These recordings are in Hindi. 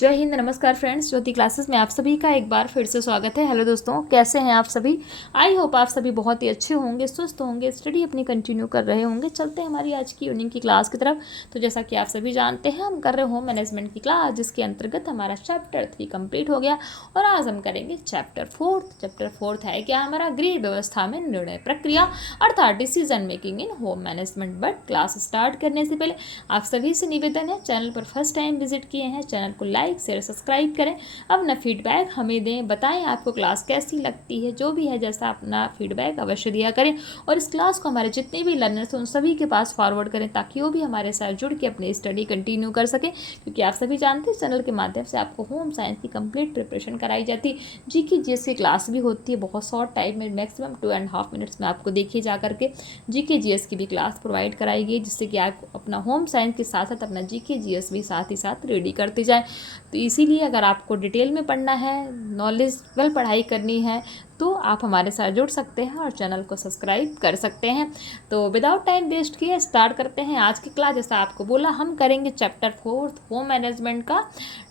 जय हिंद। नमस्कार फ्रेंड्स, ज्योति क्लासेस में आप सभी का एक बार फिर से स्वागत है। हेलो दोस्तों, कैसे हैं आप सभी? आई होप आप सभी बहुत ही अच्छे होंगे, स्वस्थ होंगे, स्टडी अपनी कंटिन्यू कर रहे होंगे। चलते हैं हमारी आज की इवनिंग की क्लास की तरफ। तो जैसा कि आप सभी जानते हैं, हम कर रहे होम मैनेजमेंट की क्लास, जिसके अंतर्गत हमारा चैप्टर 3 कंप्लीट हो गया और आज हम करेंगे चैप्टर 4। चैप्टर 4 है क्या? हमारा गृह व्यवस्था में निर्णय प्रक्रिया, अर्थात decision making in home management. But class start करने से पहले आप सभी से निवेदन है, चैनल पर फर्स्ट टाइम विजिट किए हैं, चैनल को लाइक शेयर सब्सक्राइब करें, अपना फीडबैक हमें दें, बताएं आपको क्लास कैसी लगती है। जो भी है जैसा अपना फीडबैक अवश्य दिया करें और इस क्लास को हमारे जितने भी लर्नर्स हैं उन सभी के पास फॉरवर्ड करें, ताकि वो भी हमारे साथ जुड़ के अपनी स्टडी कंटिन्यू कर सके। क्योंकि आप सभी जानते हैं चैनल के माध्यम से आपको होम साइंस की कंप्लीट प्रिपरेशन कराई जाती है। जीके की क्लास भी होती है बहुत शॉर्ट टाइम में, मैक्सिमम 2.5 मिनट्स में आपको देखिए जा करके जीके की भी क्लास प्रोवाइड कराई गई, जिससे कि आप अपना होम साइंस के साथ साथ अपना जीके भी साथ ही साथ रेडी करते जाएं। तो इसीलिए अगर आपको डिटेल में पढ़ना है, नॉलेजबल पढ़ाई करनी है, तो आप हमारे साथ जुड़ सकते हैं और चैनल को सब्सक्राइब कर सकते हैं। तो विदाउट टाइम वेस्ट किए स्टार्ट करते हैं आज की क्लास। जैसा आपको बोला, हम करेंगे चैप्टर 4 होम मैनेजमेंट का,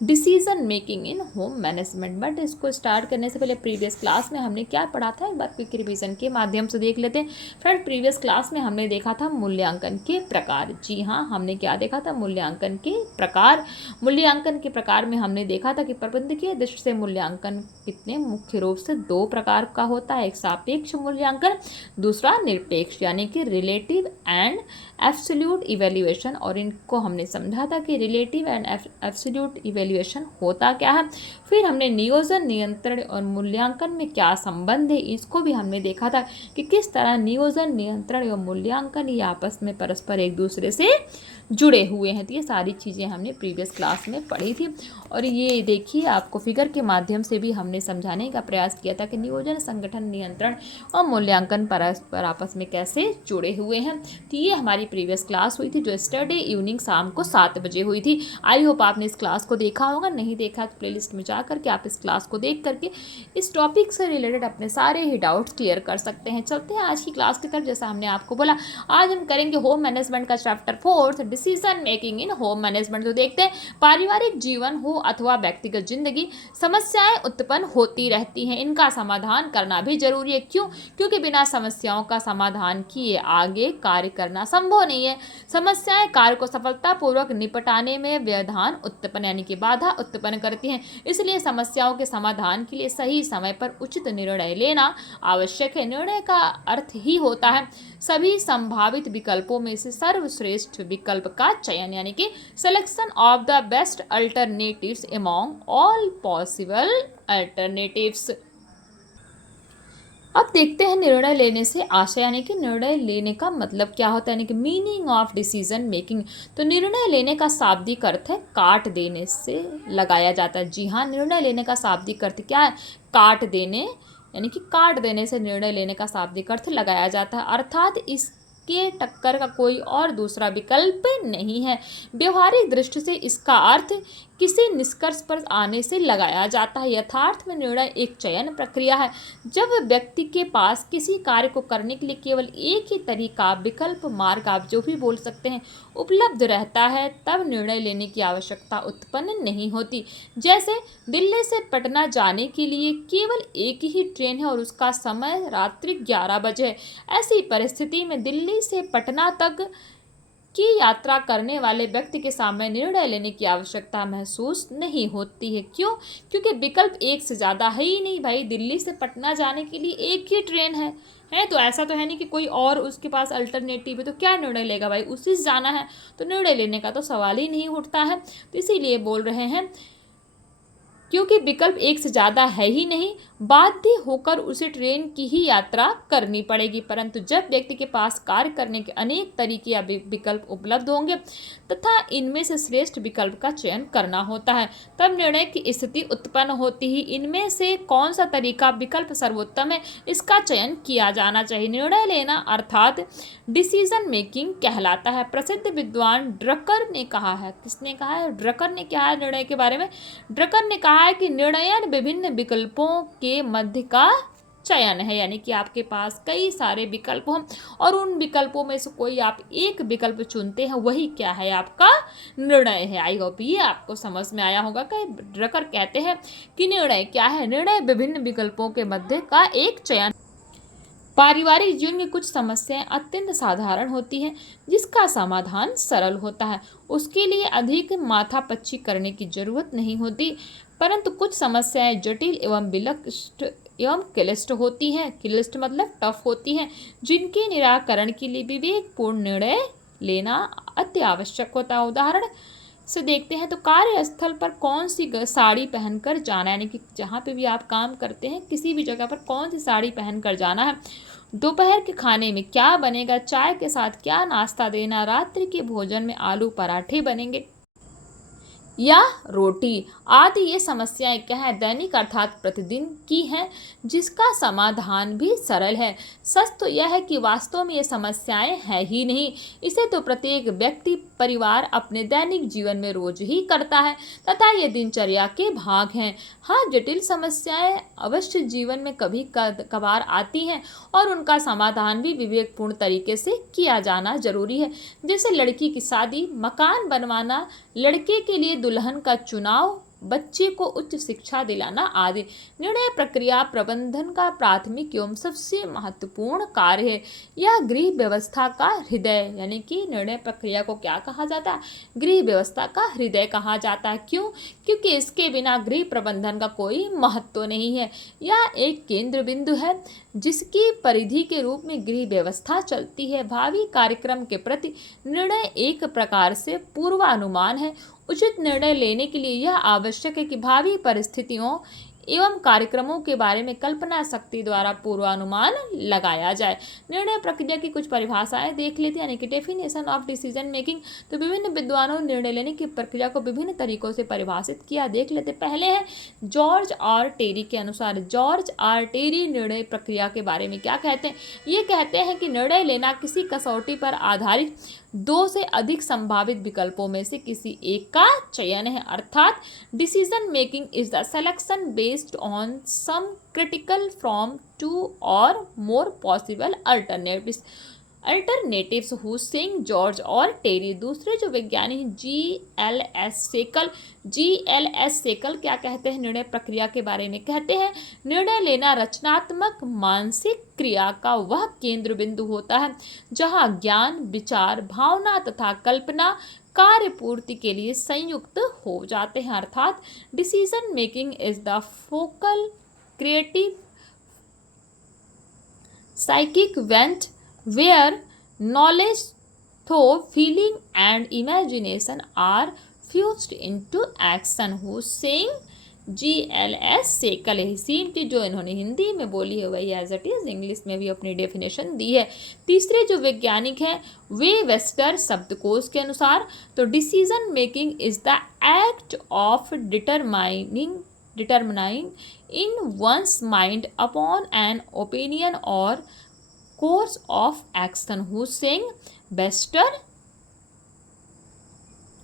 decision making in home management. But इसको स्टार्ट करने से पहले प्रीवियस क्लास में हमने क्या पढ़ा था, एक बार क्विक रिवीजन के माध्यम से देख लेते हैं। फ्रेंड, प्रीवियस क्लास में हमने देखा था मूल्यांकन के प्रकार। जी हाँ, हमने क्या देखा था? मूल्यांकन के प्रकार। मूल्यांकन के प्रकार में हमने देखा था कि प्रबंधकीय दृष्टि से मूल्यांकन कितने मुख्य रूप से 2 प्रकार का होता है। एक सापेक्ष मूल्यांकन, दूसरा निरपेक्ष, यानी कि रिलेटिव एंड एब्सोल्यूट इवैल्यूएशन। और इनको हमने समझा था कि रिलेटिव एंड एब्सोल्यूट इवैल्यूएशन होता क्या है। फिर हमने नियोजन, नियंत्रण और मूल्यांकन में क्या संबंध है, इसको भी हमने देखा था कि किस तरह नियोजन, नियंत्रण और मूल्यांकन ये आपस में परस्पर एक दूसरे से जुड़े हुए हैं। तो ये सारी चीज़ें हमने प्रीवियस क्लास में पढ़ी थी। और ये देखिए, आपको फिगर के माध्यम से भी हमने समझाने का प्रयास किया था कि नियोजन, संगठन, नियंत्रण और मूल्यांकन परस्पर आपस में कैसे जुड़े हुए हैं। तो ये हमारी प्रीवियस क्लास हुई थी, जो स्टरडे इवनिंग शाम को 7 बजे हुई थी। आई होप आपने इस क्लास को देखा होगा। नहीं देखा तो प्लेलिस्ट में जा करके आप इस क्लास को देख करके इस टॉपिक से रिलेटेड अपने सारे ही डाउट्स क्लियर कर सकते हैं। चलते हैं आज की क्लास की तरफ। जैसा हमने आपको बोला, आज हम करेंगे होम मैनेजमेंट का chapter 4, decision making in home management. तो देखते हैं, पारिवारिक जीवन हो अथवा व्यक्तिगत जिंदगी, समस्याएं उत्पन्न होती रहती हैं, इनका समाधान करना भी जरूरी है। क्यों? क्योंकि बिना समस्याओं का समाधान किए आगे कार्य करना संभव नहीं है। समस्याएं कार्य को सफलतापूर्वक निपटाने में व्यवधान उत्पन्न, यानी कि बाधा उत्पन्न करती हैं। इसलिए समस्याओं के समाधान के लिए सही समय पर उचित निर्णय लेना आवश्यक है। निर्णय का अर्थ ही होता है सभी संभावित विकल्पों में से सर्वश्रेष्ठ विकल्प का चयन, यानी कि selection of the best alternatives among all possible alternatives. अब देखते हैं निर्णय लेने से आशय, यानी कि निर्णय लेने का मतलब क्या होता है, यानी कि मीनिंग ऑफ डिसीजन मेकिंग। तो निर्णय लेने का शाब्दिक अर्थ है काट देने से लगाया जाता है। जी हाँ, निर्णय लेने का शाब्दिक अर्थ क्या है? काट देने, यानी कि काट देने से निर्णय लेने का शाब्दिक अर्थ लगाया जाता है, अर्थात इसके टक्कर का कोई और दूसरा विकल्प नहीं है। व्यवहारिक दृष्टि से इसका अर्थ किसी निष्कर्ष पर आने से लगाया जाता है। यथार्थ में निर्णय एक चयन प्रक्रिया है। जब व्यक्ति के पास किसी कार्य को करने के लिए केवल एक ही तरीका, विकल्प, मार्ग, आप जो भी बोल सकते हैं, उपलब्ध रहता है, तब निर्णय लेने की आवश्यकता उत्पन्न नहीं होती। जैसे दिल्ली से पटना जाने के लिए केवल एक ही ट्रेन है और उसका समय रात्रि 11 बजे है। ऐसी परिस्थिति में दिल्ली से पटना तक की यात्रा करने वाले व्यक्ति के सामने निर्णय लेने की आवश्यकता महसूस नहीं होती है। क्यों? क्योंकि विकल्प एक से ज़्यादा है ही नहीं भाई। दिल्ली से पटना जाने के लिए एक ही ट्रेन है तो ऐसा तो है नहीं कि कोई और उसके पास अल्टरनेटिव है, तो क्या निर्णय लेगा भाई? उसी से जाना है, तो निर्णय लेने का तो सवाल ही नहीं उठता है। तो इसीलिए बोल रहे हैं, क्योंकि विकल्प एक से ज़्यादा है ही नहीं, बाध्य होकर उसे ट्रेन की ही यात्रा करनी पड़ेगी। परंतु जब व्यक्ति के पास कार्य करने के अनेक तरीके या विकल्प उपलब्ध होंगे तथा इनमें से श्रेष्ठ विकल्प का चयन करना होता है, तब निर्णय की स्थिति उत्पन्न होती ही इनमें से कौन सा तरीका, विकल्प सर्वोत्तम है, इसका चयन किया जाना चाहिए। निर्णय लेना अर्थात डिसीजन मेकिंग कहलाता है। प्रसिद्ध विद्वान ड्रकर ने कहा है, किसने कहा है? ड्रकर ने कहा है निर्णय के बारे में। ड्रकर ने कहा है कि निर्णय विभिन्न विकल्पों के मध्य का चयन है, यानी कि आपके पास कई सारे विकल्प हैं और उन विकल्पों में से कोई आप एक विकल्प चुनते हैं, वही क्या है, आपका निर्णय है। आई होप ये आपको समझ में आया होगा। कई ड्रकर कहते हैं कि निर्णय क्या है, निर्णय विभिन्न विकल्पों के मध्य का एक चयन। पारिवारिक जीवन में कुछ समस्याएं अत्यंत साधारण होती हैं जिसका समाधान सरल होता है, उसके लिए अधिक माथापच्ची करने की जरूरत नहीं होती। परंतु कुछ समस्याएं जटिल एवं विलक्षित एवं क्लिष्ट होती हैं, क्लिष्ट मतलब टफ होती हैं, जिनके निराकरण के लिए विवेकपूर्ण निर्णय लेना अति आवश्यक होता है। उदाहरण से देखते हैं तो कार्यस्थल पर कौन सी साड़ी पहनकर जाना है, यानी कि जहाँ पे भी आप काम करते हैं किसी भी जगह पर कौन सी साड़ी पहनकर जाना है, दोपहर के खाने में क्या बनेगा, चाय के साथ क्या नाश्ता देना, रात्रि के भोजन में आलू पराठे बनेंगे या रोटी आदि। ये समस्याएं क्या है, दैनिक अर्थात प्रतिदिन की हैं, जिसका समाधान भी सरल है। सच तो यह है कि वास्तव में ये समस्याएं हैं ही नहीं, इसे तो प्रत्येक व्यक्ति परिवार अपने दैनिक जीवन में रोज ही करता है तथा ये दिनचर्या के भाग हैं। हाँ, जटिल समस्याएं अवश्य जीवन में कभी कभार आती हैं और उनका समाधान भी विवेकपूर्ण तरीके से किया जाना जरूरी है। जैसे लड़की की शादी, मकान बनवाना, लड़के के लिए दुल्हन का चुनाव, बच्चे को उच्च शिक्षा दिलाना आदि। निर्णय प्रक्रिया प्रबंधन का प्राथमिक एवं सबसे महत्वपूर्ण कार्य है। यह गृह व्यवस्था का हृदय, यानी कि निर्णय प्रक्रिया को क्या कहा जाता है, गृह व्यवस्था का हृदय कहा जाता है। क्यों? क्योंकि इसके बिना गृह प्रबंधन का कोई महत्व नहीं है। यह एक केंद्र बिंदु है जिसकी परिधि के रूप में गृह व्यवस्था चलती है। भावी कार्यक्रम के प्रति निर्णय एक प्रकार से पूर्वानुमान है। उचित निर्णय लेने के लिए यह आवश्यक है कि भावी परिस्थितियों एवं कार्यक्रमों के बारे में कल्पना शक्ति द्वारा पूर्वानुमान लगाया जाए। निर्णय प्रक्रिया की कुछ परिभाषाएं देख लेते हैं, यानी कि डेफिनेशन ऑफ डिसीजन मेकिंग। तो विभिन्न विद्वानों ने निर्णय लेने की प्रक्रिया को विभिन्न तरीकों से परिभाषित किया, देख लेते। पहले है जॉर्ज आर टेरी के अनुसार। जॉर्ज आर टेरी निर्णय प्रक्रिया के बारे में क्या कहते हैं, ये कहते हैं कि निर्णय लेना किसी कसौटी पर आधारित दो से अधिक संभावित विकल्पों में से किसी एक का चयन है, अर्थात decision making is the selection based on some critical from two और मोर पॉसिबल अल्टरनेटिव्स हु सिंग जॉर्ज और टेरी। दूसरे जो वैज्ञानिक जी एल एस सेकल क्या कहते हैं निर्णय प्रक्रिया के बारे में, कहते हैं निर्णय लेना रचनात्मक मानसिक क्रिया का वह केंद्र बिंदु होता है जहां ज्ञान, विचार, भावना तथा कल्पना कार्य पूर्ति के लिए संयुक्त हो जाते हैं, अर्थात decision making is the focal creative psychic event where knowledge, thought, feeling and imagination are fused into action। Hussain G L S. सेकल है। सेम चीज जो इन्होंने हिंदी में बोली है वही एज इट इज इंग्लिश में भी अपनी डेफिनेशन दी है। तीसरे जो वैज्ञानिक हैं वे वेस्टर शब्दकोश के अनुसार, तो decision making is the act of determining in one's mind upon an opinion or course of action। Hussain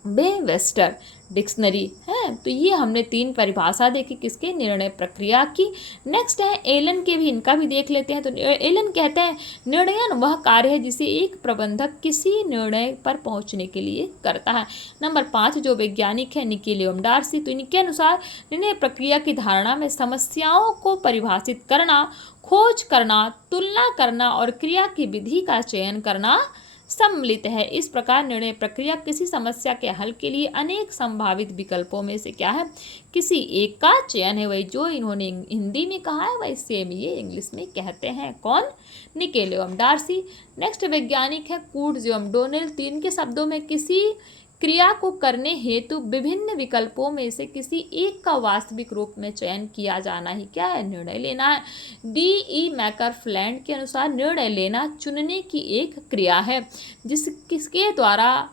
Wester dictionary है। तो ये हमने तीन परिभाषा देखी किसके, निर्णय प्रक्रिया की। नेक्स्ट है एलन के भी, इनका भी देख लेते हैं। तो एलन कहते हैं निर्णयन वह कार्य है जिसे एक प्रबंधक किसी निर्णय पर पहुंचने के लिए करता है। नंबर 5 जो वैज्ञानिक है निकेल एवं डार्सी, तो इनके अनुसार निर्णय प्रक्रिया की धारणा में समस्याओं को परिभाषित करना, खोज करना, तुलना करना और क्रिया की विधि का चयन करना सम्मिलित है। इस प्रकार निर्णय प्रक्रिया किसी समस्या के हल के लिए अनेक संभावित विकल्पों में से क्या है, किसी एक का चयन है। वही जो इन्होंने हिंदी में कहा है वही सेम ये इंग्लिश में कहते हैं। कौन? निकेल एवं डार्सी। नेक्स्ट वैज्ञानिक है कूड्स एवं डोनेल। तो इनके शब्दों में किसी क्रिया को करने हेतु विभिन्न विकल्पों में से किसी एक का वास्तविक रूप में चयन किया जाना ही क्या है, निर्णय लेना है। डी.ई. मैकरफ्लैंड के अनुसार निर्णय लेना चुनने की एक क्रिया है किसके द्वारा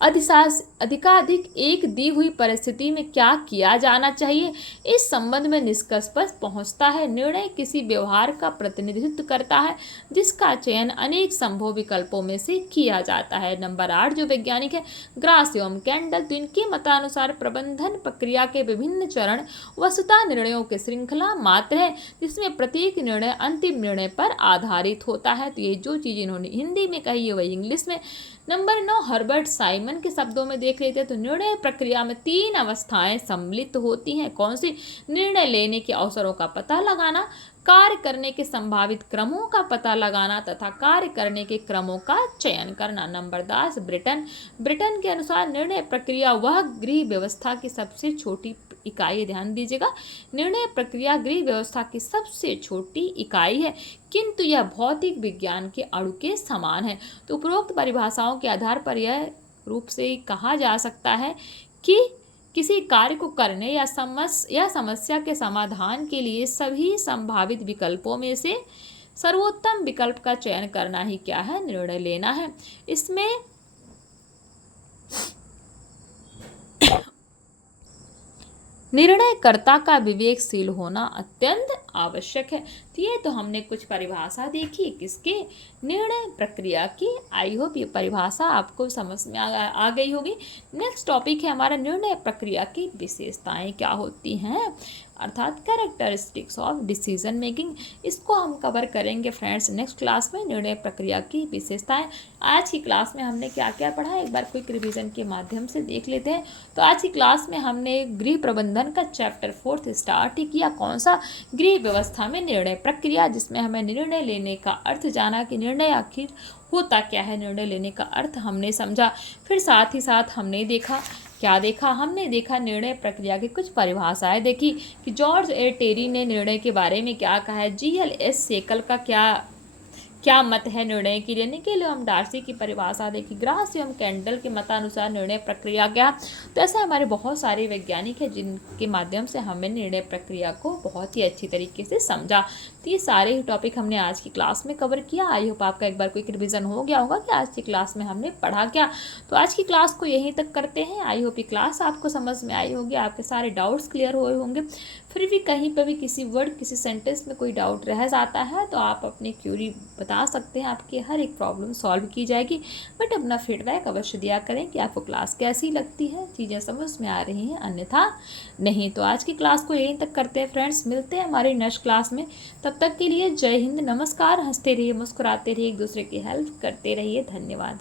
अधिकाधिक एक दी हुई परिस्थिति में क्या किया जाना चाहिए, इस संबंध में निष्कर्ष पर पहुंचता है। निर्णय किसी व्यवहार का प्रतिनिधित्व करता है जिसका चयन अनेक संभव विकल्पों में से किया जाता है। नंबर 8 जो वैज्ञानिक है ग्रास एवं कैंडल, तो इनके मतानुसार प्रबंधन प्रक्रिया के विभिन्न चरण वस्तुतः निर्णयों की श्रृंखला मात्र है जिसमें प्रत्येक निर्णय अंतिम निर्णय पर आधारित होता है। तो ये जो चीज़ इन्होंने हिंदी में कही है वही इंग्लिश में। नंबर 9 हर्बर्ट साइमन के शब्दों में देख लेते हैं तो निर्णय प्रक्रिया में 3 अवस्थाएं सम्मिलित होती हैं। कौन सी? निर्णय लेने के अवसरों का पता लगाना, कार्य करने के संभावित क्रमों का पता लगाना तथा कार्य करने के क्रमों का चयन करना। नंबर 10 ब्रिटेन के अनुसार निर्णय प्रक्रिया वह गृह व्यवस्था की सबसे छोटी इकाई, ध्यान दीजिएगा, निर्णय प्रक्रिया गृह व्यवस्था की सबसे छोटी इकाई है किंतु यह भौतिक विज्ञान के अणु के समान है। तो उपरोक्त परिभाषाओं के आधार पर यह रूप से कहा जा सकता है कि किसी कार्य को करने या समस्या के समाधान के लिए सभी संभावित विकल्पों में से सर्वोत्तम विकल्प का चयन करना ही क्या है? निर्णय लेना है। इसमें निर्णयकर्ता का विवेकशील होना अत्यंत आवश्यक है। तो ये तो हमने कुछ परिभाषा देखी किसके? निर्णय प्रक्रिया की। आई होप ये परिभाषा आपको समझ में आ गई होगी। नेक्स्ट टॉपिक है हमारा निर्णय प्रक्रिया की विशेषताएं क्या होती हैं, अर्थात कैरेक्टरिस्टिक्स ऑफ डिसीजन मेकिंग। इसको हम कवर करेंगे फ्रेंड्स नेक्स्ट क्लास में, निर्णय प्रक्रिया की विशेषताएं। आज की क्लास में हमने क्या क्या पढ़ा एक बार क्विक रिवीजन के माध्यम से देख लेते हैं। तो आज की क्लास में हमने गृह प्रबंधन का चैप्टर 4 स्टार्ट ही किया। कौन सा? गृह व्यवस्था में निर्णय प्रक्रिया, जिसमें हमें निर्णय लेने का अर्थ जाना कि निर्णय आखिर होता क्या है, निर्णय लेने का अर्थ हमने समझा। फिर साथ ही साथ हमने देखा, क्या देखा? हमने देखा निर्णय प्रक्रिया की कुछ परिभाषाएं देखी कि जॉर्ज ए टेरी ने निर्णय के बारे में क्या कहा है, GLS सेकल का क्या मत है निर्णय की लेने के लिए। हम डार्सी की परिभाषा देखी, ग्रास एवं कैंडल के मतानुसार निर्णय प्रक्रिया क्या। तो ऐसे हमारे बहुत सारे वैज्ञानिक हैं जिनके माध्यम से हमें निर्णय प्रक्रिया को बहुत ही अच्छी तरीके से समझा। तो ये सारे ही टॉपिक हमने आज की क्लास में कवर किया। आई होप आपका एक बार क्विक रिवीजन हो गया होगा कि आज की क्लास में हमने पढ़ा क्या। तो आज की क्लास को यहीं तक करते हैं। आई होप ये क्लास आपको समझ में आई होगी, आपके सारे डाउट्स क्लियर हुए होंगे। फिर भी कहीं पर भी किसी वर्ड किसी सेंटेंस में कोई डाउट रह जाता है तो आप अपनी क्यूरी बता सकते हैं, आपकी हर एक प्रॉब्लम सॉल्व की जाएगी। बट अपना फीडबैक अवश्य दिया करें कि आपको क्लास कैसी लगती है, चीज़ें समझ में आ रही हैं अन्यथा नहीं। तो आज की क्लास को यहीं तक करते हैं फ्रेंड्स, मिलते हैं हमारी नेक्स्ट क्लास में। तब तक के लिए जय हिंद, नमस्कार। हंसते रहिए, मुस्कुराते रहिए, एक दूसरे की हेल्प करते रहिए। धन्यवाद।